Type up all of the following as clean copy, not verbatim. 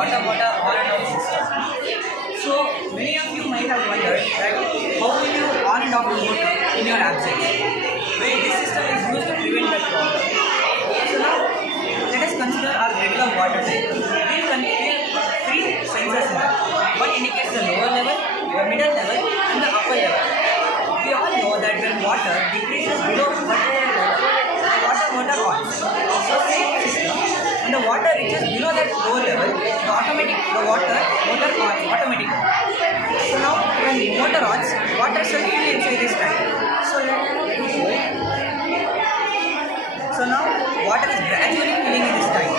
water on and off system. So many of you might have wondered that how will you on and off the motor in your absence? Well, this system is used to prevent that problem. So now let us consider our regular water tank. We contain three sensors in it. One indicates the lower level, the middle level, and the upper level. We all know that when water decreases below certain level, the water motor on. So same system, when the water reaches below that lower level, the water motor on automatically. So now when the motor on, water shall fill inside this tank. So now water is gradually filling in this tank.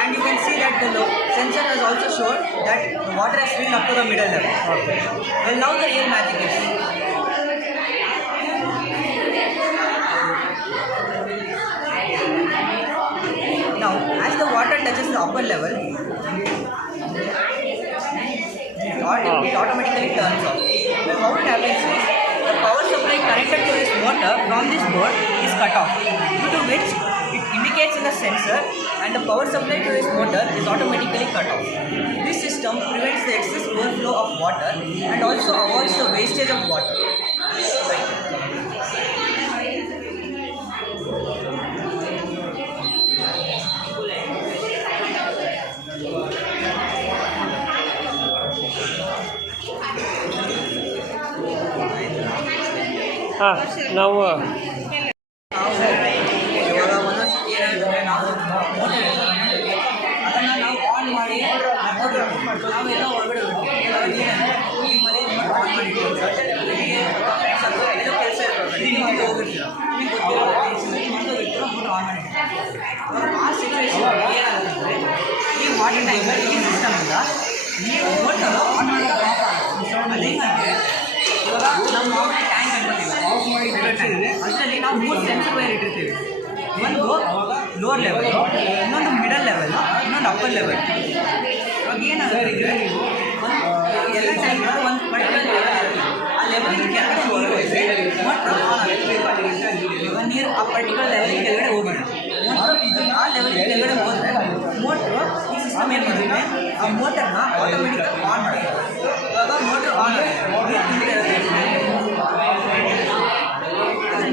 And you can see that the sensor has also shown that the water has filled up to the middle level. Okay. Well, now the real magic is. Now, as the water touches the upper level, it automatically turns off. Well, how it happens is, the power supply connected to this motor from this board is cut off, due to which it indicates in the sensor and the power supply to this motor is automatically cut off. This system prevents the excess overflow of water and also avoids the wastage of water. Now ಇವಾಗ ಒಂದೊಂದ್ಸತಿ ಏನಾಗುತ್ತೆ ನಾವು motor ಅದನ್ನು ನಾವು on ಮಾಡಿ ನಾವೆಲ್ಲ ಹೊರಗಡೆ ಈ ಮನೆ ಆನ್ ಮಾಡಿ ಸ್ವಲ್ಪ ಎಲ್ಲೋ ಕೆಲಸ ಇರ್ತದೆ ನೀವು ಹೋಗಿರ್ತೀರ ನಿಮಗೆ ಗೊತ್ತಿರೋ ಮೋಟರ್ ಆನ್ ಮಾಡಿ ಆ ಸಿಚುವೇಶನ್ ಏನಾಗುತ್ತೆ ಈ ವಾಟರ್ ಟ್ಯಾಂಕರ್ ಈ ಸಿಸ್ಟಮಿಂದ ನೀವು ಮೋಟರ್ ಆನ್ ಮಾಡಿದಾಗ ಅದೇನಂದರೆ ಇವಾಗ ನಮ್ಮ ಟ್ಯಾಂಕ್ ಅನ್ಕೋತೀವಿ ಆಫ್ ಮಾಡಿ ಅದರಲ್ಲಿ ನಾವು 3 ಸೆನ್ಸರ್ ವೈರ್ ಇಟ್ಟಿರ್ತೀವಿ. ಒಂದು ಲೋವರ್ ಲೆವೆಲ್, ಇನ್ನೊಂದು ಮಿಡಲ್ ಲೆವೆಲ್, ಇನ್ನೊಂದು ಅಪ್ಪರ್ ಲೆವೆಲ್. ಇವಾಗ ಏನಾಗುತ್ತೆ ಎಲ್ಲ ಟ್ಯಾಂಕ್ ಒಂದು ಪರ್ಟಿಕ್ಯುಲರ್ ಲೆವೆಲ್ ಇರುತ್ತೆ. ಆ ಲೆವೆಲ್ ಕೆಳಗಡೆ ನೀರು ಹೋಗಿ ಮೋಟ್ರ್ ಆನ್ ಆಗುತ್ತೆ. ಇವಾಗ ನೀರು ಆ ಪರ್ಟಿಕ್ಯುಲರ್ ಲೆವೆಲ್ ಕೆಳಗಡೆ ಹೋಗಿರುತ್ತೆ. ಮೋಟ್ರ್ ಆ ಲೆವೆಲ್ ಕೆಳಗಡೆ ಹೋದರೆ ಮೋಟ್ರು ಈ ಸಿಸ್ಟಮ್ ಏನು ಮಾಡುತ್ತೆ, ಆ ಮೋಟರ್ನ ಆಟೋಮೆಟಿಕ್ ಆನ್ ಮಾಡುತ್ತೆ. ಇವಾಗ ಮೋಟ್ರ್ ಆನ್ ಆಗುತ್ತೆ,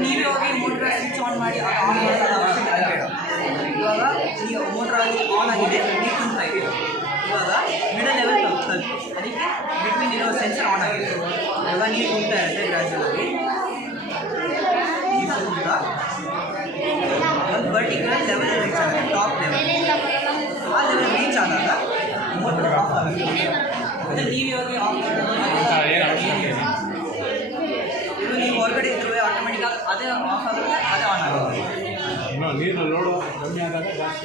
ನೀವೇ ಹೋಗಿ ಮೋಟ್ರ್ ಸ್ವಿಚ್ ಆನ್ ಮಾಡಿ ಅದು ಆನ್ ಮಾಡೋದು ಅವಶ್ಯಕತೆ ಬೇಡ. ಇವಾಗ ನೀವು ಮೋಟ್ರ್ ಆಗಿ ಆನ್ ಆಗಿದೆ, ನೀರು ತುಂಬ್ತಾ ಇದೆ. ಇವಾಗ ಮಿಡಲ್ ಲೆವೆಲ್ ತಲುಪ್ತದೆ, ಅದಕ್ಕೆ ಬಿಟ್ವೀನ್ ಇರೋ ಸೆನ್ಸರ್ ಆನ್ ಆಗಿದೆ. ಇವಾಗ ನೀರು ತುಂಬ್ತಾ ಇರುತ್ತೆ ಗ್ರಾಜುವಲಾಗಿ. ಈಗ ಒಂದು ಪರ್ಟಿಕ್ಯುಲರ್ ಲೆವೆಲ್ ರೀಚ್ ಆಗುತ್ತೆ, ಟಾಪ್ ಲೆವೆಲ್. ಆ ಲೆವೆಲ್ ರೀಚ್ ಆದಾಗ ಮೋಟ್ರ್ ಆಫ್ ಆಗುತ್ತೆ. ಅಂದರೆ ನೀವು ಹೋಗಿ ಆಫ್ ಮಾಡೋದು ಇವಾಗ ನೀವು ಹೊರಗಡೆ ಇದ್ರೂ ಆಟೋಮೆಟಿಕ್ಕಾಗಿ ಅದೇ ಆಫ್ ಆಗುತ್ತೆ, ಅದೇ ಆನ್ ಆಗುತ್ತೆ. ನೀರು ಲೋಡು ಕಮ್ಮಿ ಆದಾಗ ಜಾಸ್ತಿ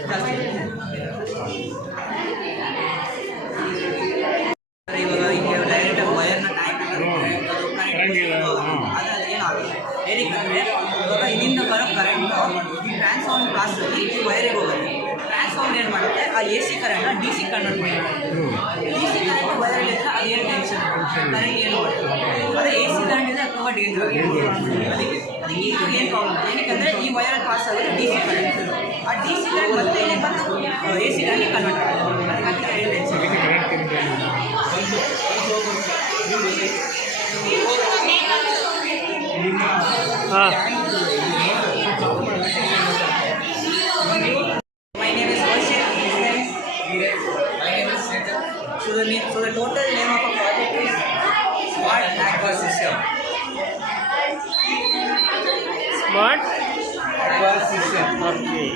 ಇವಾಗ ಈಗ ಡೈರೆಕ್ಟ್ ವೈರ್ನ ಟ್ಯಾಂಕ್ ಅದು ಏನಾಗುತ್ತೆ ಏನಕ್ಕೆ ಇವಾಗ ಇಲ್ಲಿಂದ ಬರೋ ಕರೆಂಟು ಈ ಟ್ರಾನ್ಸ್ಫಾರ್ಮರ್ ಕ್ಲಾಸಲ್ಲಿ ಈ ವೈರಿಗೆ ಹೋಗುತ್ತೆ. ಟ್ರಾನ್ಸ್ಫಾರ್ಮರ್ ಏನು ಮಾಡುತ್ತೆ, ಆ ಎ ಸಿ ಕರೆಂಟ್ನ ಡಿ ಸಿ ಕನ್ವರ್ಟ್ ಮಾಡುತ್ತೆ. ಡಿ ಸಿ ಕರೆಂಟ್ ವೈರಲ್ಲಿದ್ದರೆ ಅದು ಏನು ಟೆನ್ಷನ್ ಕರೆಂಟ್ ಏನು ಮಾಡುತ್ತೆ, ಅದೇ ಎ ಸಿ ಕರೆಂಟ್ ಇದ್ದರೆ ತುಂಬ ಡೇಂಜರ್. ಅದಕ್ಕೆ ಈಗ ಏನು ಪ್ರಾಬ್ಲಮ್ ಏನಕ್ಕೆ ಈ ವೈರಲ್ಲಿ ಪಾಸ್ ಆಗೋದು ಡಿ ಸಿ ಕರೆಂಟ್. ಆ ಡಿ ಸಿ ಕರೆಂಟ್ ಮತ್ತೆ ಇಲ್ಲಿ ಬಂದು ಎ ಸಿ ಕರೆಂಟ್ ಕನ್ವರ್ಟ್ ಆಗುತ್ತೆ. ಅದಕ್ಕಾಗಿ ಏನು tension. So the total name of a project is Smart Aqua System. Smart Aqua System. Okay.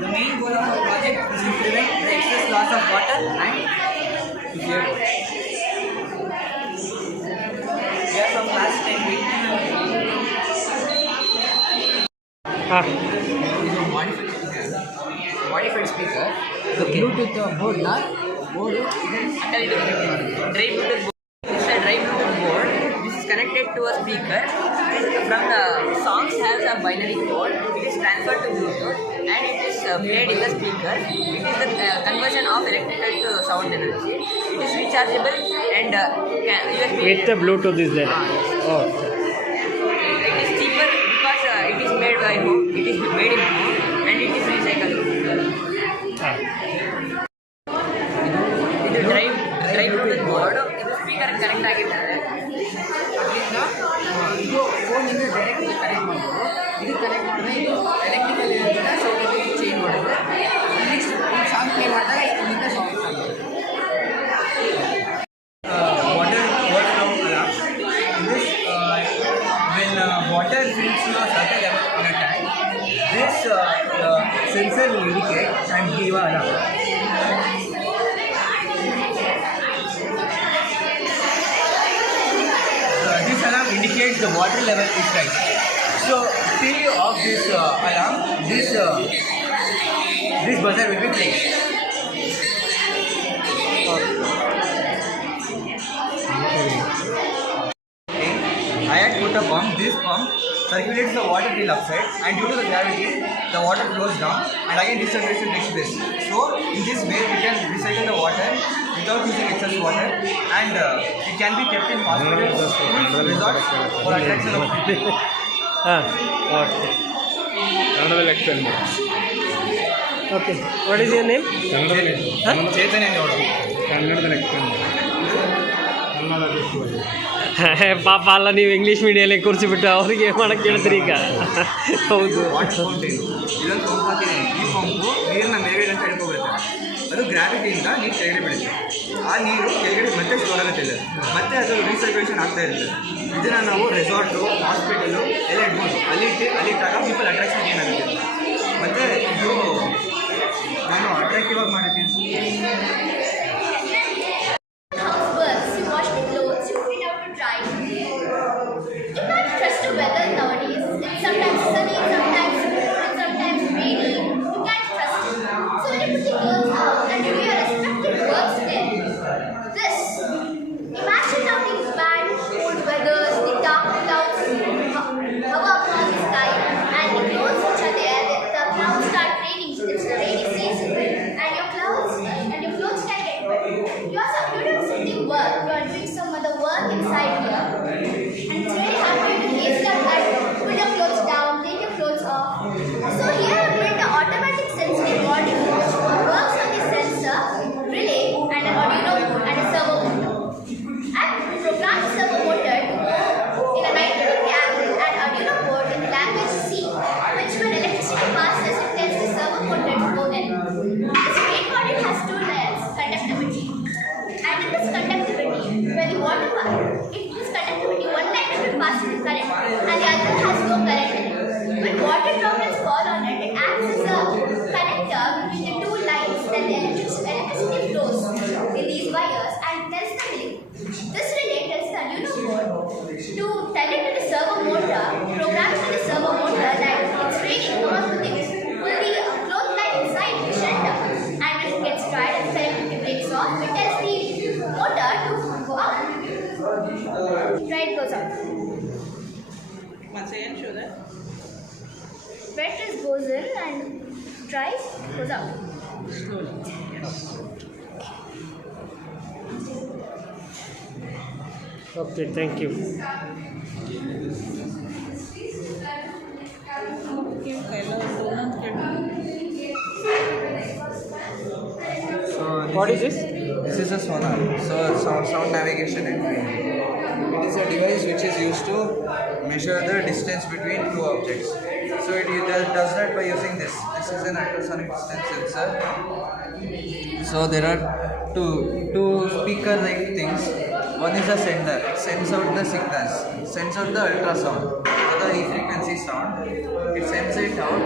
The main goal of the project is to prevent the excess loss of water and here. We are from class 10B. Modified speaker. The Bluetooth board na. Board dry Bluetooth board. This is a dry Bluetooth board. This is connected to a speaker. From the songs has a binary code. It is transferred to Bluetooth and it is played in the speaker. It is the conversion of electrical to sound energy. It is rechargeable and USB. With the Bluetooth is there. Oh. It is cheaper because it is made by home. It is made in home and it is recyclable. Connect ಆಗಿದ್ದಾರೆ. ಅದರಿಂದ ಇದು ಫೋನಿಂದ direct connect ಮಾಡ್ಬೋದು. ಇದು connect ಮಾಡಿದ್ರೆ ಇದು electrical ಇರೋದ್ರಿಂದ sound change ಮಾಡುತ್ತೆ. ನೆಕ್ಸ್ಟ್ ಸಾಂಗ್ ಪ್ಲೇ ಮಾಡಿದಾಗ ಇದರಿಂದ song water fills to a certain level in a tank, this sensor will indicate and give an alarm. This alarm indicates the water level is right. So till you off this alarm, this buzzer will be playing. I had put a pump. This pump circulates the water till upside, and due to the gravity, the water flows down, and again this circulation takes place. So in this way, we can recycle the water without using excess water, and it can be kept in hospitals, schools, resorts for attraction of people. Okay. Another explain more. Okay. What is your name? Chaitanya Gowda. Another explain more. ಪಾಪ ಅಲ್ಲ, ನೀವು English ಮೀಡಿಯಲ್ಲಿ ಕೂರಿಸಿಬಿಟ್ಟು ಅವ್ರಿಗೆ ಮಾಡಕ್ಕೆ ಹೇಳ್ತೀರಿ ಈಗ. ಹೌದು, ಇದೊಂದು pump ಹಾಕಿದ್ದೀನಿ. ಈ ಪಂಪು ನೀರನ್ನ ಮೇಲ್ಗಡೆ ಅಂತ ಹಿಡ್ಕೊಬರುತ್ತೆ. ಅದು ಗ್ರಾವಿಟಿಯಿಂದ ನೀರು ಕೆಳಗಡೆ ಬೀಳುತ್ತೆ. ಆ ನೀರು ಕೆಳಗಡೆ ಮತ್ತೆ ಸ್ಟೋರ್ ಆಗುತ್ತೆ, ಮತ್ತೆ ಅದು ರೀಸರ್ಕ್ಯುಲೇಷನ್ ಆಗ್ತಾ ಇರುತ್ತೆ. ಇದನ್ನು ನಾವು ರೆಸಾರ್ಟು, ಹಾಸ್ಪಿಟಲು ಎಲ್ಲ ಇಡ್ಬೋದು. ಅಲ್ಲಿಟ್ಟಾಗ ಪೀಪಲ್ ಅಟ್ರಾಕ್ಷನ್ ಏನಾಗುತ್ತೆ. ಮತ್ತು ಇದು ನಾನು ಅಟ್ರಾಕ್ಟಿವ್ ಆಗಿ ಮಾಡಿದ್ದೀನಿ. Right goes out. Once again, show that. Wet goes in and dry goes out. Slowly. Okay, thank you. What is this? This is a sonar. So sound navigation and train. It is a device which is used to measure the distance between two objects. So it does that by using this. This is an ultrasonic distance sensor. So there are two speaker-like things. One is a sender. It sends out the signals. Sends out the ultrasound. So the frequency sound. It sends it out.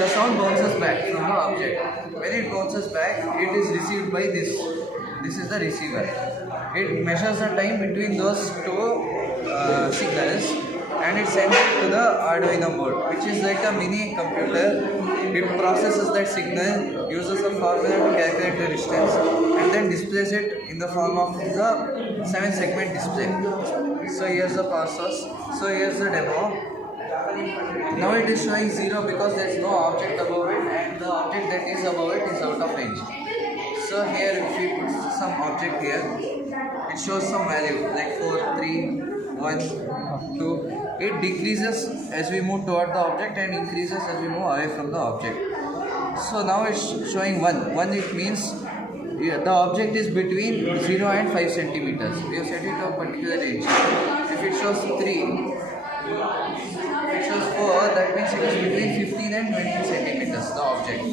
The sound bounces back from the object. When it bounces back, it is received by this. This is the receiver. It measures the time between those two signals, and it sends it to the Arduino board, which is like a mini computer. It processes that signal, uses a formula to calculate the distance, and then displays it in the form of the 7-segment display. So here's the power source. So here's the demo. Now it is showing 0 because there is no object above it, and the object that is above it is out of range. So here if we put some object here, it shows some value like 4, 3, 1, 2. It decreases as we move toward the object and increases as we move away from the object. So now it's showing 1. 1 it means the object is between 0 and 5 centimeters. We have set it to a particular range. If it shows 3, it shows 4, that means it is between 15 and 20 centimeters, the object.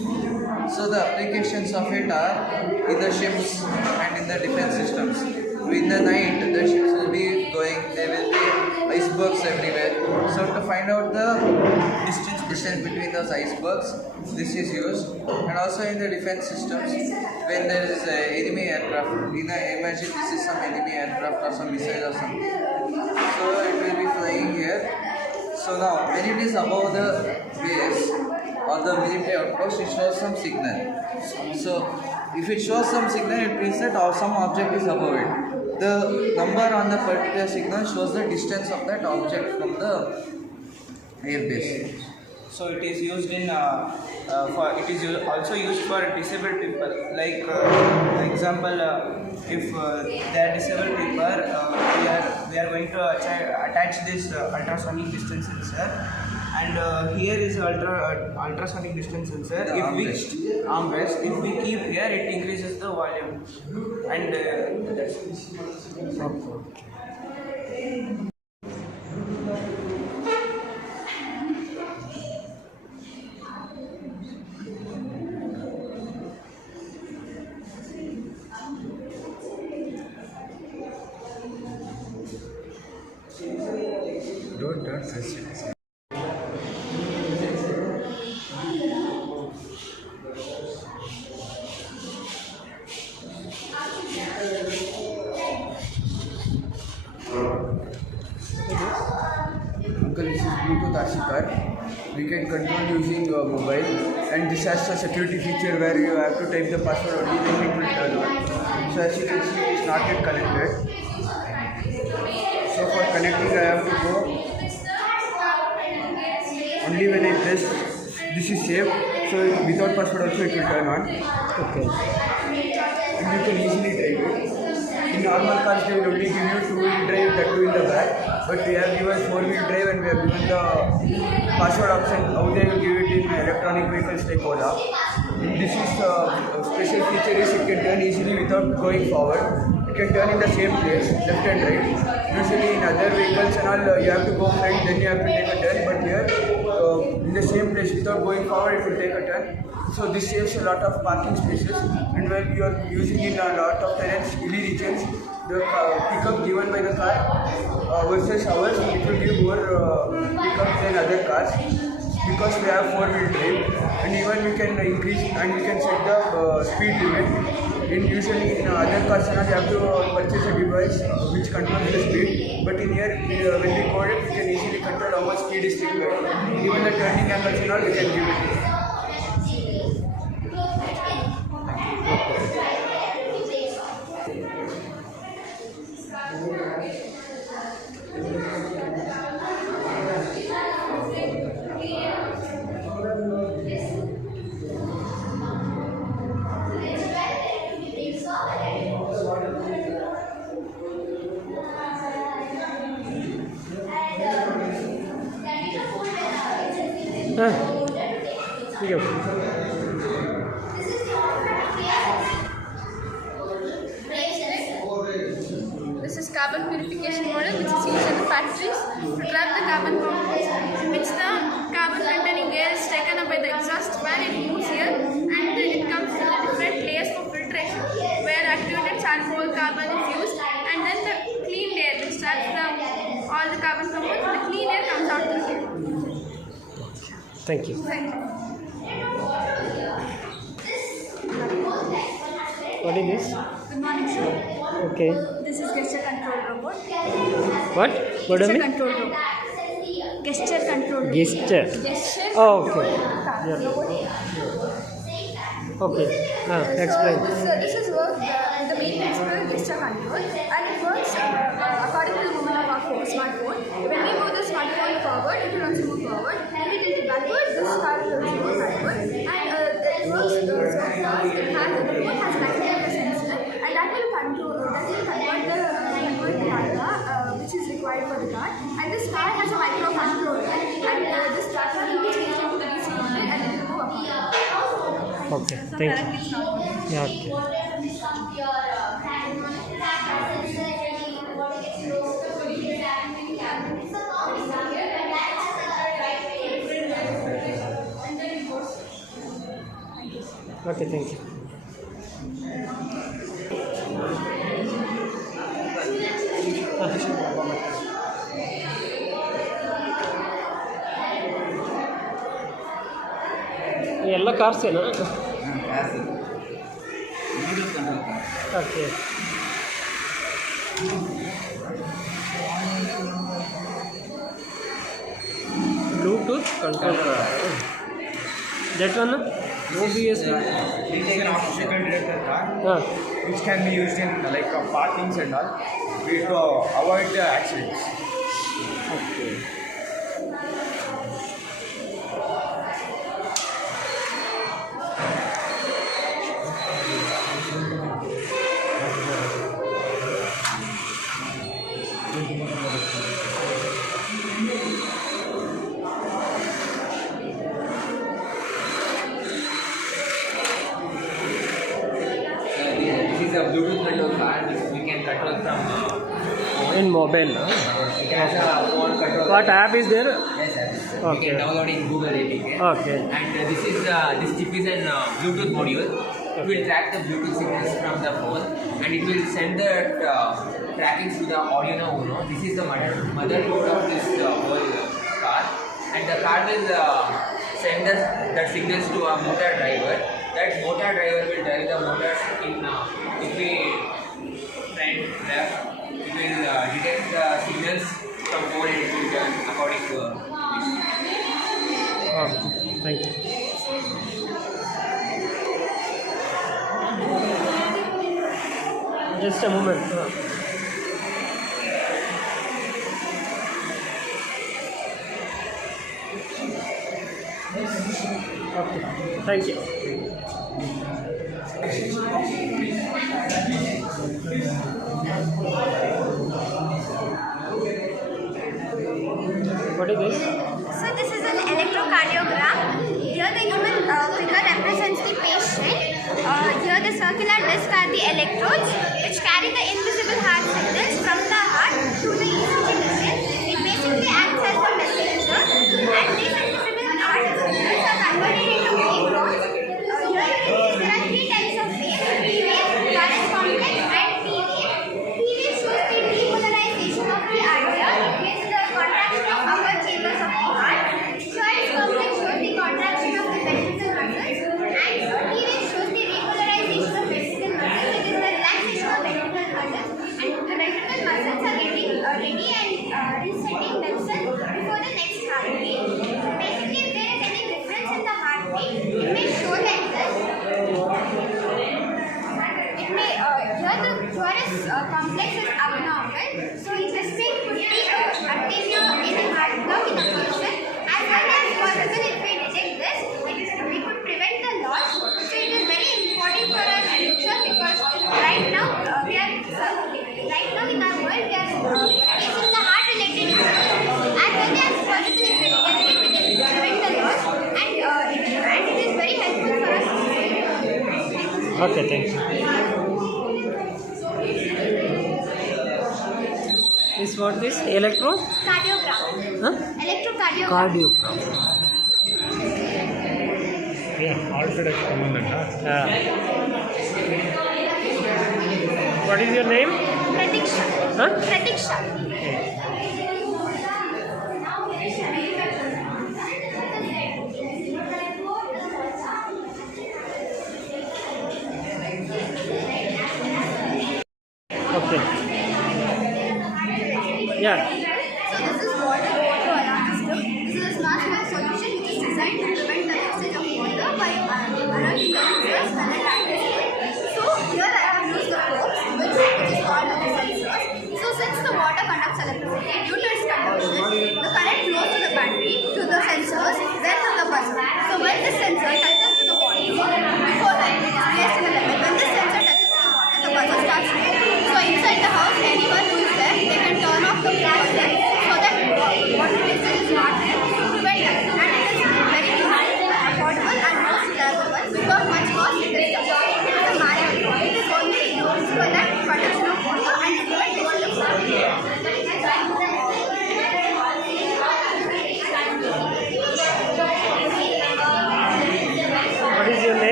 So the applications of it are in the ships and in the defense systems. In the night, the ships will be going, there will be icebergs everywhere. So to find out the distance between those icebergs, this is used. And also in the defense systems, when there is enemy aircraft, imagine this is some enemy aircraft or some missile or something. So it will be flying here. So now, when it is above the base or the military outpost, it shows some signal. So if it shows some signal, it means that some object is above it. The number on the particular signal shows the distance of that object from the airbase. So it is used in also used for disabled people. Like example, if they are disabled people, we are going to attach this ultrasonic distance sensor, and here is ultrasonic distance sensor. The armrest. If we keep here, it increases the volume, and that's Don't touch it. Uncle, this is Bluetooth RC card. We can control using mobile, and this has a security feature where you have to type the password only, then it will turn on. So as you can see, it is not yet connected. So for connecting, I have to go. Only when I press, this is safe. So without password also it will turn on. Okay. And you can easily drive it. In normal cars, they will only give you 2-wheel drive, that too in the back. But we have given 4-wheel drive, and we have given the password option. How they will give it in electronic vehicles like Ola. This is special feature is it can turn easily without going forward. It can turn in the same place, left and right. Usually in other vehicles and all, you have to go front, then you have to take a turn. But here, in the same place, without going forward, it will take a turn. So this saves a lot of parking spaces. And when you are using in a lot of terrains, hilly regions, the pickup given by the car versus ours, it will give more pickup than other cars, because we have 4-wheel drive, and even we can increase and we can set the speed limit. Usually in other cars, you have to purchase a device which controls the speed, but in here, when we code it, we can easily control how much speed is required. Even the turning angles and all, we can give it. ठीक है. This is carbon purification model, which is used in the factories to trap the carbon compounds, in which the carbon containing air is taken up by the exhaust fan. It moves here, and it comes through the different layers for filtration, where activated charcoal carbon is used, and then the clean air, which traps all the carbon compounds. The clean air comes out through here. Thank you. Thank you. What is this? Good morning, sir. Okay. This is gesture control robot. What? What do you Gesture mean? control robot. Gesture control robot. Gesture. Gesture Oh, control okay. robot. Okay. Explain. So this is the main principle of gesture control, and it works according to the movement of our smartphone. When we move the smartphone forward, it will also move forward. When we tilt it backward, this car will also move backward. And it works so fast. The phone has an accelerometer sensor, and that will convert the data which is required for the car. And this car has a microcontroller, and this data will be changed into the DC model, and it will go up. Okay, So thank you. currently it's not working. Yeah, okay. Okay, thank you. ಎಲ್ಲ ಕಾರ್ಸೇನಾ? Okay. Bluetooth control that one OBS This is an optical detector car, which can be used in like parkings and all, to avoid the accidents. Okay. This is a Bluetooth control card which we can control from In mobile, no? it has a phone control. What app is there? Yes, sir. We Okay. can download in Google APK. Okay. And this chip is an Bluetooth module. It will track the Bluetooth signals from the phone, and it will send the tracking to the Arduino Uno. This is the motherboard of this whole car, and the car will send the signals to a motor driver. That motor driver will drive the motors in if we front left, it will detect the signals from phone and it will turn according to this. Okay. Thank you. Just a moment. Okay. Thank you. What is this? So this is an electrocardiogram. Here the human figure represents the patient. Here the circular disc are the electrodes which carry the invisible heart signals from the heart to the ECG machine. It basically acts as a messenger, and these invisible heart signals are converted into waveforms. Here there are three types of waves: P wave, current complex, and P wave. P wave shows the depolarization of the artery. It is the contraction of upper chambers of the heart. Current complex shows the contraction of the ventricular muscles, and T wave shows the repolarization of ventricular muscles. It is the relaxation of ventricular muscles, and the ventricular muscles are getting ready and resetting themselves before the next heartbeat. Basically, if there is any difference in the heartbeat, it may show like this. It may here the Juarez complex is abnormal, so this may put the arteria in the heart block in a person. As well as possible, if we detect this, we could prevent the loss. So it is very important for our future, because right now in our world we are facing the heart-related issues. As well as possible, if we detect it, we can prevent the loss, and it is very helpful for us. Okay, thank you. Is what this? Electro? Cardiogram. Huh? Electrocardiogram. Cardiogram. Altered ಸಂಬಂಧ What is your name? Pratiksha. Huh? Pratiksha. Okay. Yeah. So this is water alarm system. This is a smart home solution which is designed to prevent the usage of water by alarming the users when the tank is full. So here I have used the probes which is called the sensors. So since the water conducts electricity, due to its conduction, the current flows to the battery, to the sensors, then to the buzzer. So when this sensor touches to the water, before that it is placed in a level. When this sensor touches to the water, the buzzer starts ringing. So inside the house, anyone who is there, they can turn off the buzzer so that water wastage is not there to prevent that. And it is very useful.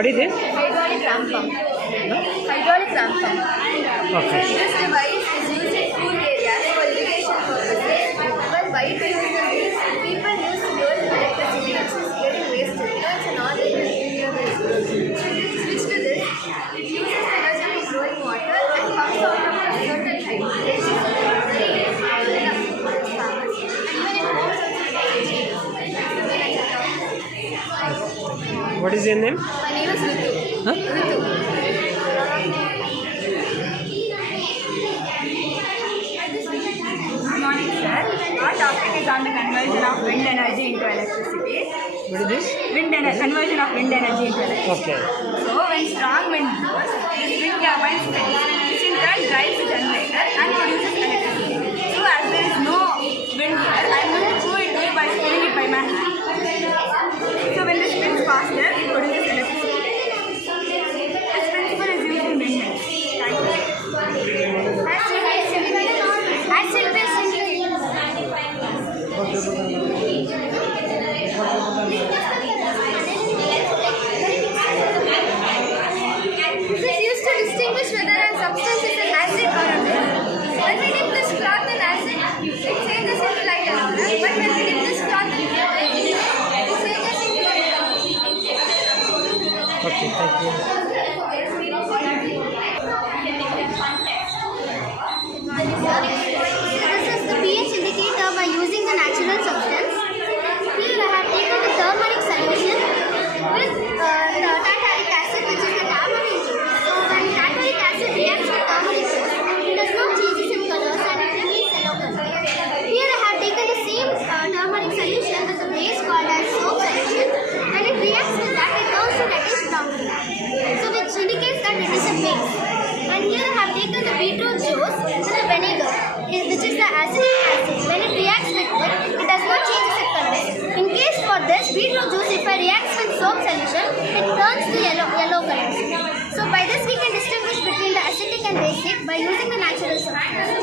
What is it? Hydraulic ramp pump. Hydraulic ramp pump. Okay. This device is used in poor areas for irrigation purposes. But why to use this? People use fuel electricity which is getting wasted. It's an renewable resource. Switch to this. It uses energy for flowing water and pumps out of a certain height. This is very enough for its farmers. And even in homes also. What is your name? My name is Ritu. Huh? Ritu. Good morning, sir. Our topic is on the conversion of wind energy into electricity. What is this? Conversion of wind energy into electricity. Okay. So, when strong wind blows, this wind turbine spins, which in turn drives the generator and produces electricity. So, as there is no wind here, I am going to prove it to you by spinning it by my hand. So, when this spins faster, it produces electricity. This principle is used in windmills. Thank you. This is used to distinguish whether a substance is an acid or a base. When we dip this cloth in acid, it changes into light alcohol. But when we dip this cloth in base, it changes into Okay, thank you. This is the pH indicator by using the natural substance. Here I have taken the turmeric solution with the tartaric acid, which is the turmeric juice. So when tartaric acid reacts with turmeric juice, it does not change its colors and it remains yellow color. Here I have taken the same turmeric solution with the base called as soap solution, and it reacts with that, it turns to reddish brown color. So which indicates that it is a base. And here I have taken the beetroot juice with the vinegar, which is the acidic acid. When it reacts with it does not change its color. In case for this beetroot juice, if I reacts with soap solution, it turns to yellow color. So by this we can distinguish between the acidic and basic by using the natural substance.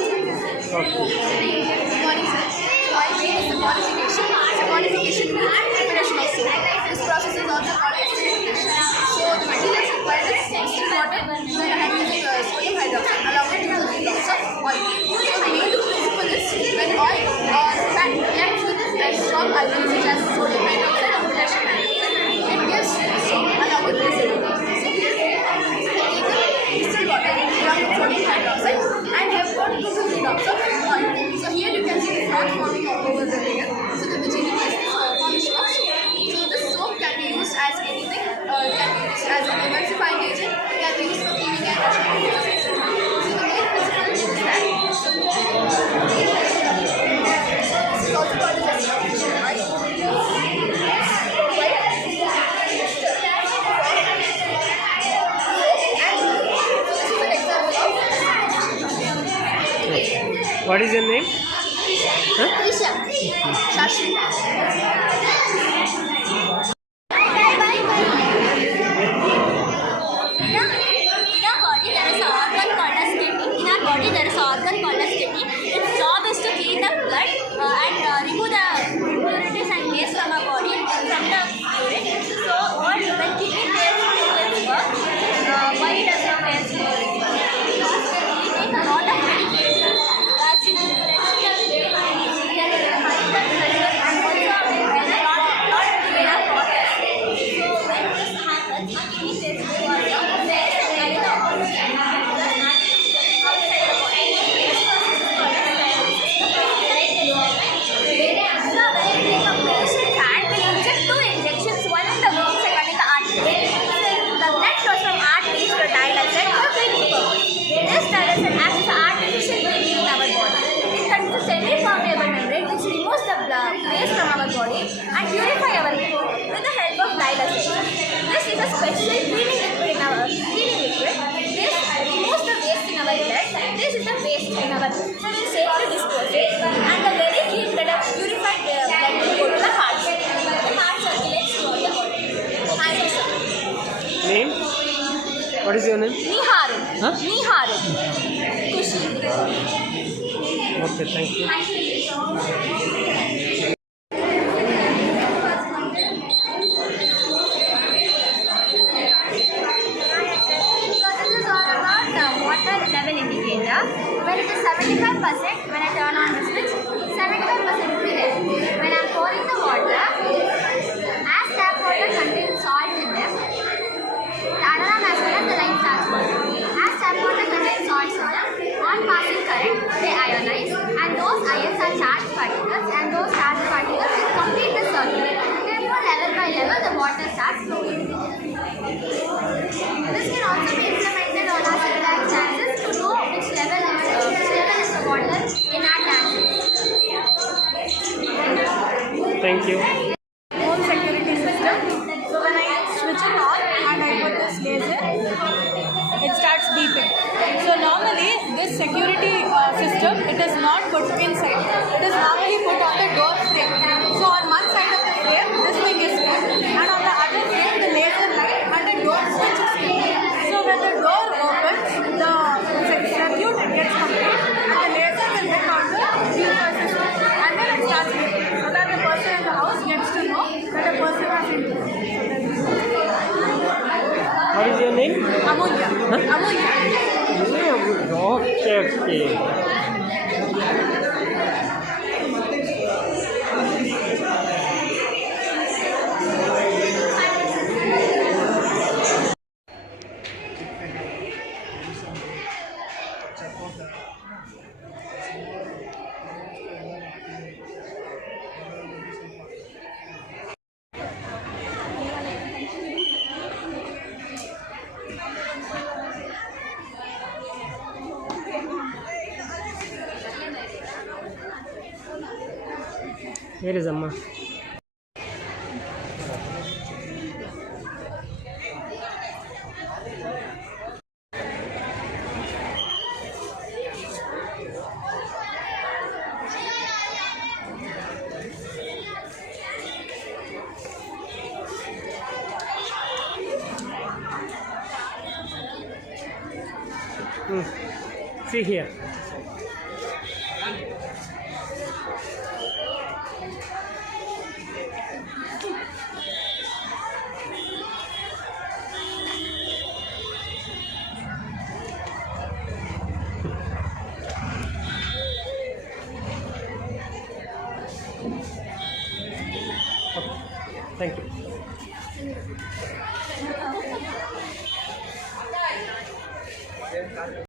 Modification means preparation of soap. This process is also called esterification. So the materials required is distilling water, then I am using sodium hydroxide along with 2 to 3 drops of oil. So the main principle is when oil or fat reacts with strong alkalis such as sodium hydroxide or potassium hydroxide, it gives soap along with glycerin. So here I take the distilled water along with sodium hydroxide and have got 2 to 3 drops of oil. So here you can see the froth forming over the layer. So the which indicates the formation of soap. So this soap can be used as anything, can be used as an emulsifying agent, can be used for cleaning and washing clothes, etc. So the main principle is that this is also called as esterification, right? What is your name? Isha. Shashi. In our body there is an organ called as kidney. Its job is to clean the blood and remove the impurities and waste from our body from the urine. So when kidney fails to do its work, why does it fail to do it? Because we take a lot of medication, that's in the there is a high blood pressure and also not enough water. So when this happens, our kidney fails to do its work, there is a kind of outside the body. Waste from our body and purify our food with the help of bile acid. This is a special cleaning liquid in our This removes the waste in our blood. This is the waste in our food. So we safely dispose it, and the very clean blood of purified blood will go to the heart. The heart circulates throughout the body. Thank you, sir. Name? What is your name? Niharu. Huh? Niharu. Kushi. Okay, thank you. Thank you. Thank you. Home security system. So when I switch it on and I put this laser, it starts beeping. So normally this security system, it is not put inside. It is normally put on the door frame. So on one side of the frame, this thing is kept, and on the other frame, the laser light and the door switch is kept. So when the door opens, the circuit gets complete, and the laser will hit on the beeper system, and then it starts beeping, so that the person in the house gets to know that the person has entered. What is your name? Amulya. Amulya. Okay, okay. Where is Amma? See here. Thank you.